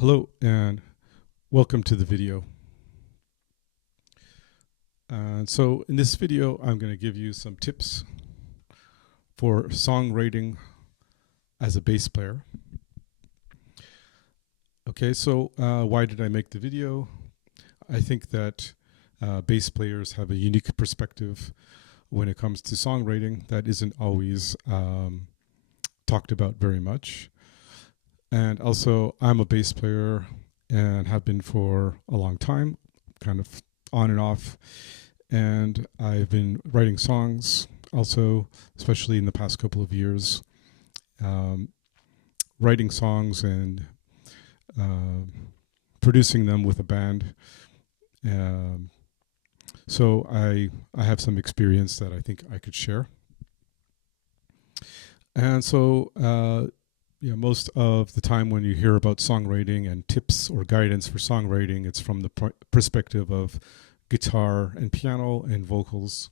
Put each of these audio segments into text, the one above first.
Hello and welcome to the video. So in this video, I'm going to give you some tips for songwriting as a bass player. Okay, so why did I make the video? I think that bass players have a unique perspective when it comes to songwriting that isn't always talked about very much. And also, I'm a bass player and have been for a long time, kind of on and off. And I've been writing songs also, especially in the past couple of years, writing songs and producing them with a band. So I have some experience that I think I could share. And so most of the time when you hear about songwriting and tips or guidance for songwriting, it's from the perspective of guitar and piano and vocals.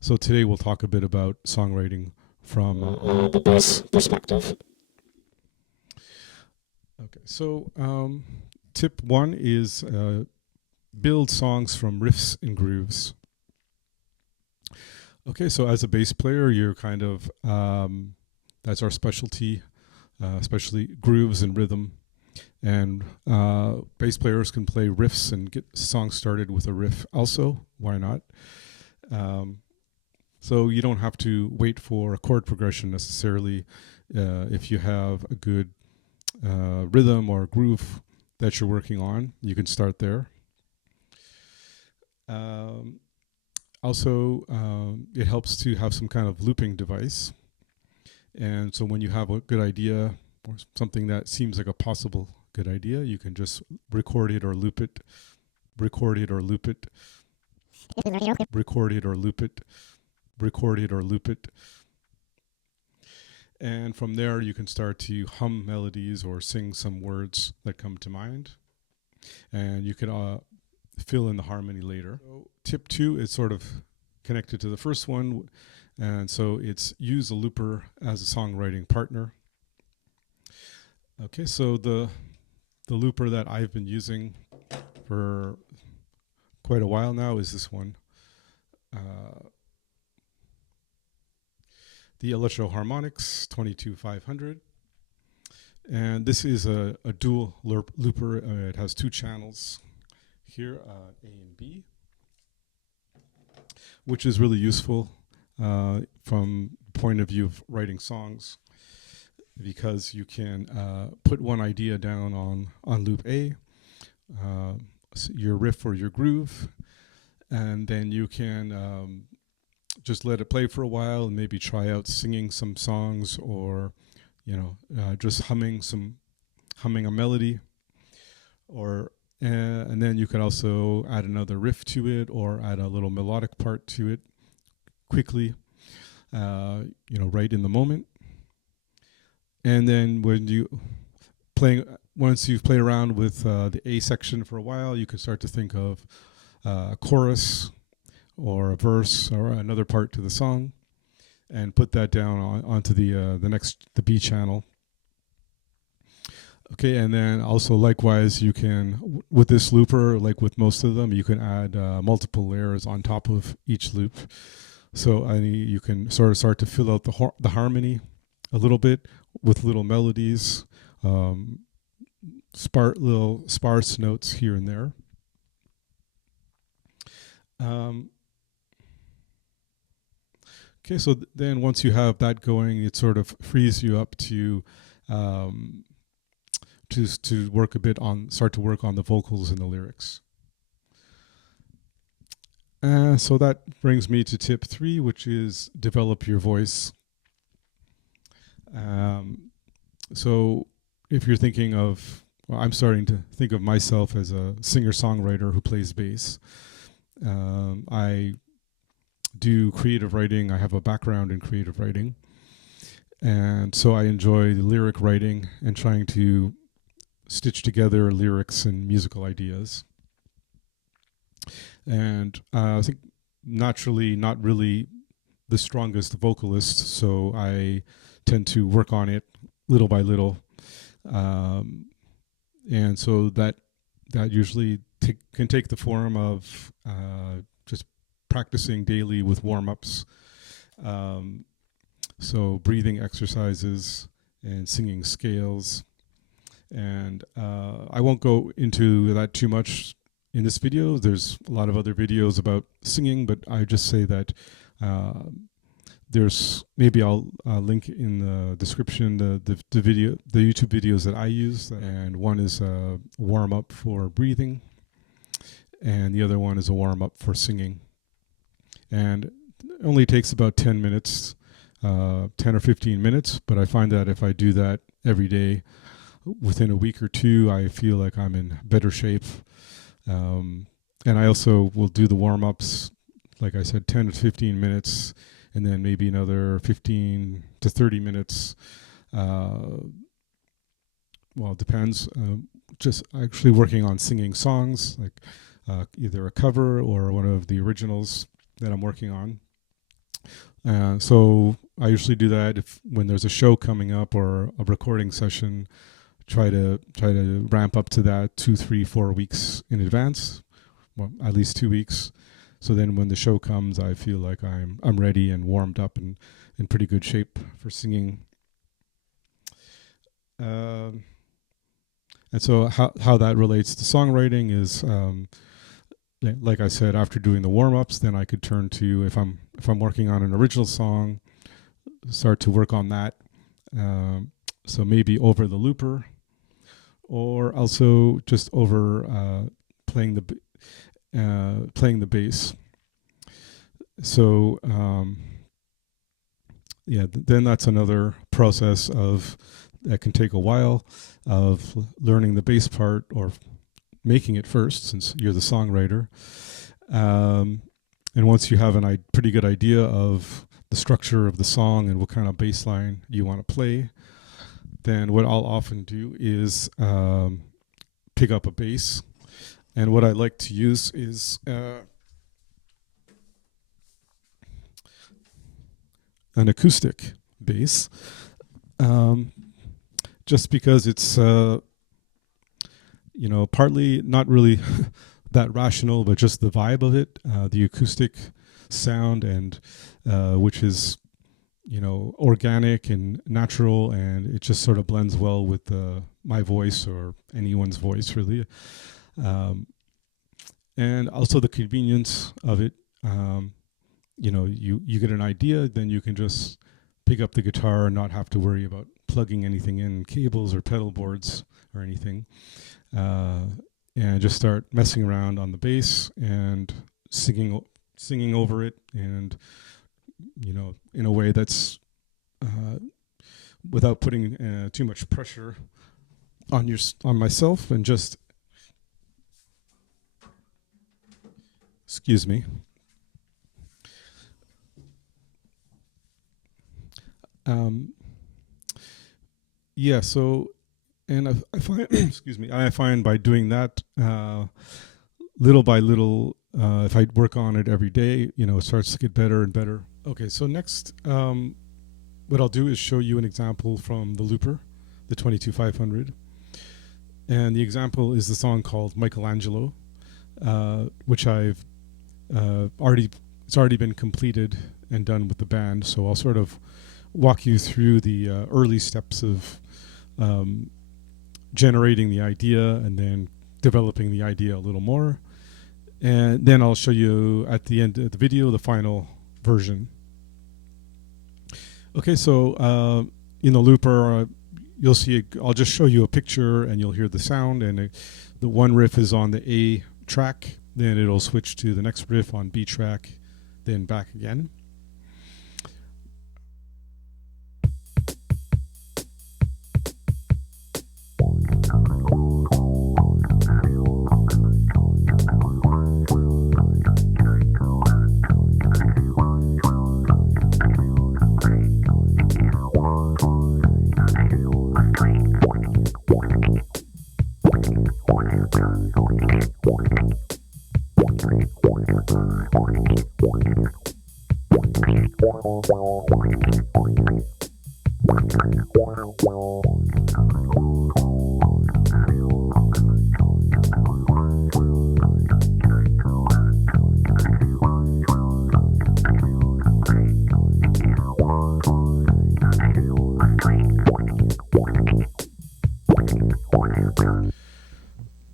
So today we'll talk a bit about songwriting from the bass perspective. Okay, so tip one is build songs from riffs and grooves. Okay, so as a bass player, you're kind of, that's our specialty. Especially grooves and rhythm. And bass players can play riffs and get songs started with a riff also. Why not? So you don't have to wait for a chord progression necessarily. If you have a good rhythm or groove that you're working on, you can start there. Also, it helps to have some kind of looping device. And so when you have a good idea or something that seems like a possible good idea, you can just record it or loop it, record it or loop it, record it or loop it, record it or loop it. And from there, you can start to hum melodies or sing some words that come to mind. And you can fill in the harmony later. So tip two is sort of connected to the first one. And so it's use a looper as a songwriting partner. Okay, so the looper that I've been using for quite a while now is this one. The Electro Harmonix 22500. And this is a dual looper. It has two channels here, A and B, which is really useful from the point of view of writing songs, because you can put one idea down on loop A, your riff or your groove, and then you can just let it play for a while and maybe try out singing some songs, or just humming a melody, or and then you could also add another riff to it or add a little melodic part to it quickly, right in the moment. And then when once you've played around with the A section for a while, you can start to think of a chorus or a verse or another part to the song, and put that down onto the B channel. Okay, and then also likewise, you can, with this looper, like with most of them, you can add multiple layers on top of each loop. So you can sort of start to fill out the harmony a little bit with little melodies, little sparse notes here and there. Okay, so then once you have that going, it sort of frees you up to work a bit start to work on the vocals and the lyrics. So that brings me to tip three, which is develop your voice. So if you're thinking of, I'm starting to think of myself as a singer-songwriter who plays bass. I do creative writing. I have a background in creative writing. And so I enjoy the lyric writing and trying to stitch together lyrics and musical ideas. And I think naturally not really the strongest vocalist, so I tend to work on it little by little. And so that usually can take the form of just practicing daily with warm-ups. So breathing exercises and singing scales. And I won't go into that too much in this video. There's a lot of other videos about singing, but I just say that there's, maybe I'll link in the description the YouTube videos that I use, and one is a warm-up for breathing, and the other one is a warm-up for singing. And it only takes about 10 minutes, 10 or 15 minutes, but I find that if I do that every day, within a week or two, I feel like I'm in better shape. And I also will do the warm-ups, like I said, 10 to 15 minutes, and then maybe another 15 to 30 minutes. Well, it depends. Just actually working on singing songs, like either a cover or one of the originals that I'm working on. So I usually do that when there's a show coming up or a recording session. Try to ramp up to that 2, 3, 4 weeks in advance, well, at least 2 weeks. So then when the show comes, I feel like I'm ready and warmed up and in pretty good shape for singing. And so how that relates to songwriting is, like I said, after doing the warm-ups, then I could turn to, if I'm working on an original song, start to work on that. So maybe over the looper, or also just over playing the bass. So then that's another process that can take a while of learning the bass part or making it first, since you're the songwriter. And once you have a pretty good idea of the structure of the song and what kind of bass line you want to play, then what I'll often do is pick up a bass. And what I like to use is an acoustic bass, just because it's, partly not really that rational, but just the vibe of it, the acoustic sound, and which is, organic and natural, and it just sort of blends well with my voice or anyone's voice, really. And also the convenience of it. You get an idea, then you can just pick up the guitar and not have to worry about plugging anything in, cables or pedal boards or anything, and just start messing around on the bass and singing over it, and in a way that's without putting too much pressure on myself, and just, excuse me. So, and I find, excuse me, I find by doing that, little by little, if I work on it every day, it starts to get better and better. Okay, so next, what I'll do is show you an example from the looper, the 22500. And the example is the song called Michelangelo, which it's already been completed and done with the band. So I'll sort of walk you through the early steps of generating the idea and then developing the idea a little more. And then I'll show you at the end of the video the final version. Okay, so in the looper, you'll see, I'll just show you a picture and you'll hear the sound, and the one riff is on the A track, then it'll switch to the next riff on B track, then back again.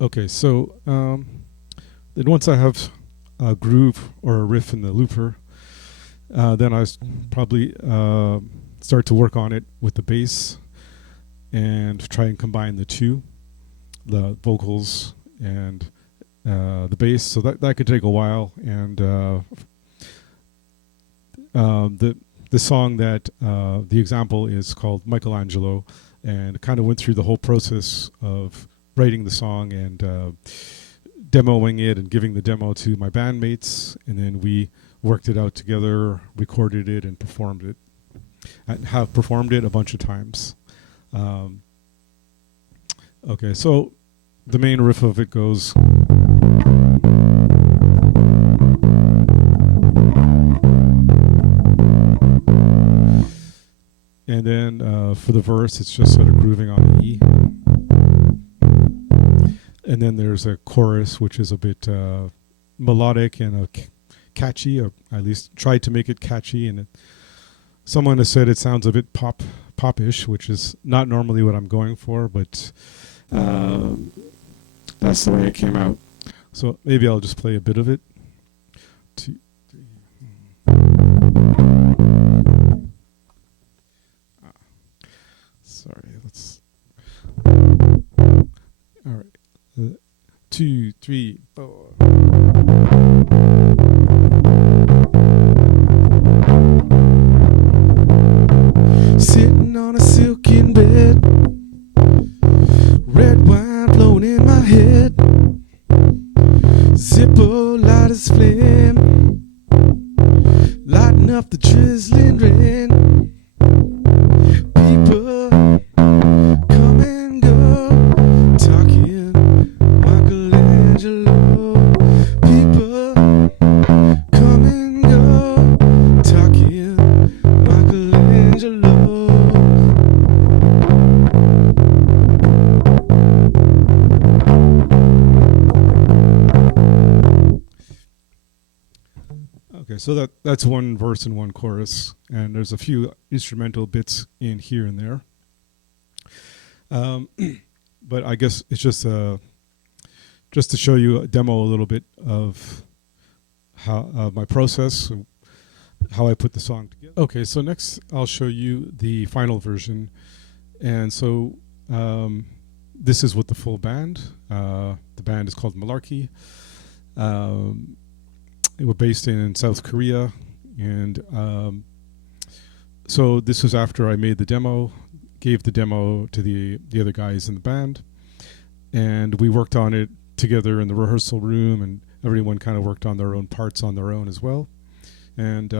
Okay, so then once I have a groove or a riff in the looper, then I probably start to work on it with the bass and try and combine the two, the vocals and the bass. So that could take a while. And the song that the example is called Michelangelo, and kind of went through the whole process of writing the song and demoing it and giving the demo to my bandmates, and then we worked it out together, recorded it, and performed it. And have performed it a bunch of times. Okay, so the main riff of it goes. And then for the verse, it's just sort of grooving on the E. And then there's a chorus, which is a bit melodic and catchy, or at least tried to make it catchy. And someone has said it sounds a bit popish, which is not normally what I'm going for, but that's the way it came out. So maybe I'll just play a bit of it. 2, 3. Sorry, let's. All right. 2, 3, 4. Sitting on a silken bed, red wine blowing in my head, Zippo light as flame, lighting up the drizzling rain. People come and go, talking Michelangelo. People come and go, talking Michelangelo. Okay, so that's one verse and one chorus, and there's a few instrumental bits in here and there. But I guess it's just to show you a demo a little bit of how my process, how I put the song together. Okay, so next I'll show you the final version, and so this is with the full band. The band is called Malarkey. They were based in South Korea, and so this was after I made the demo, gave the demo to the other guys in the band, and we worked on it together in the rehearsal room, and everyone kind of worked on their own parts on their own as well. And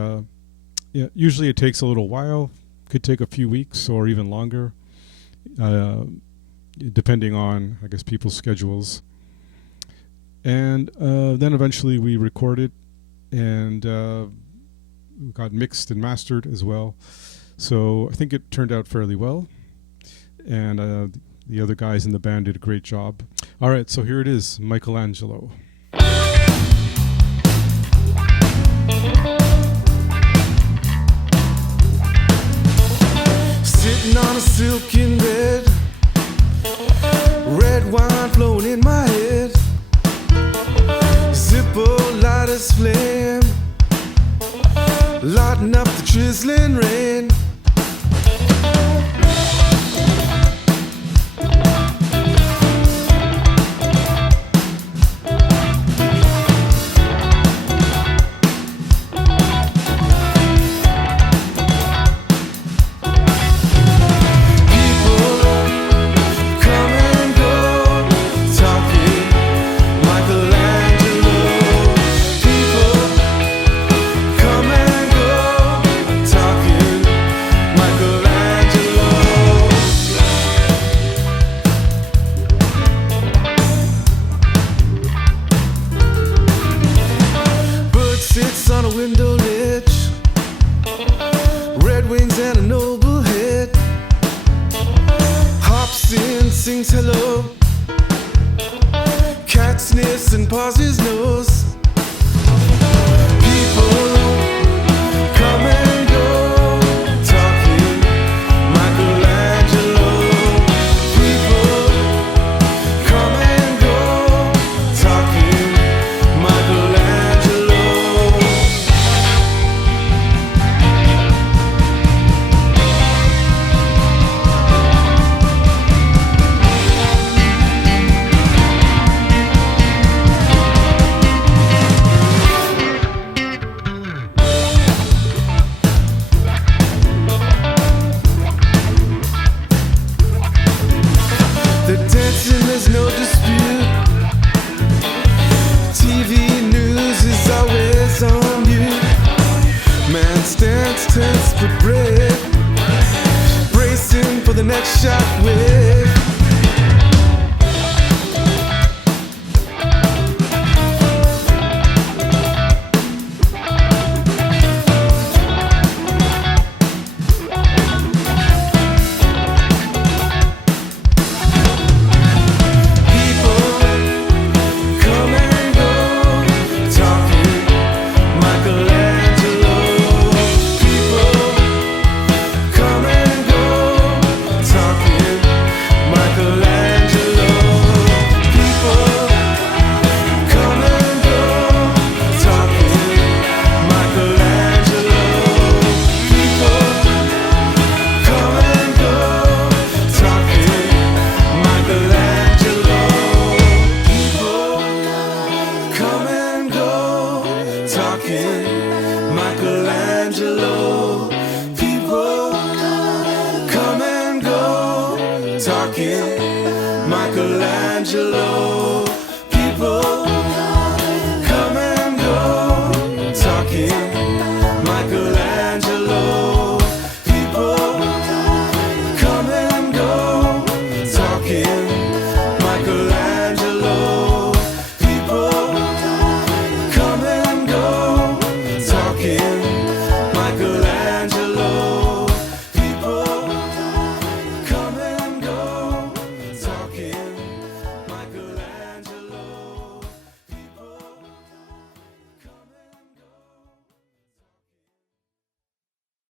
yeah, usually it takes a little while, could take a few weeks or even longer, depending on, I guess, people's schedules. And then eventually we recorded, and got mixed and mastered as well. So I think it turned out fairly well, and the other guys in the band did a great job. All right, so here it is, Michelangelo. Sitting on a silken bed, red wine flowing in my head, Zippo light as flame, lighting up the drizzling rain. Sings hello, cat sniffs and paws his nose. People come and go, talking Michelangelo. People come and go, They're dancing, there's no dispute. TV news is always on mute. Man stands tense but brave, bracing for the next shockwave. Michelangelo, people come and go, talking Michelangelo, people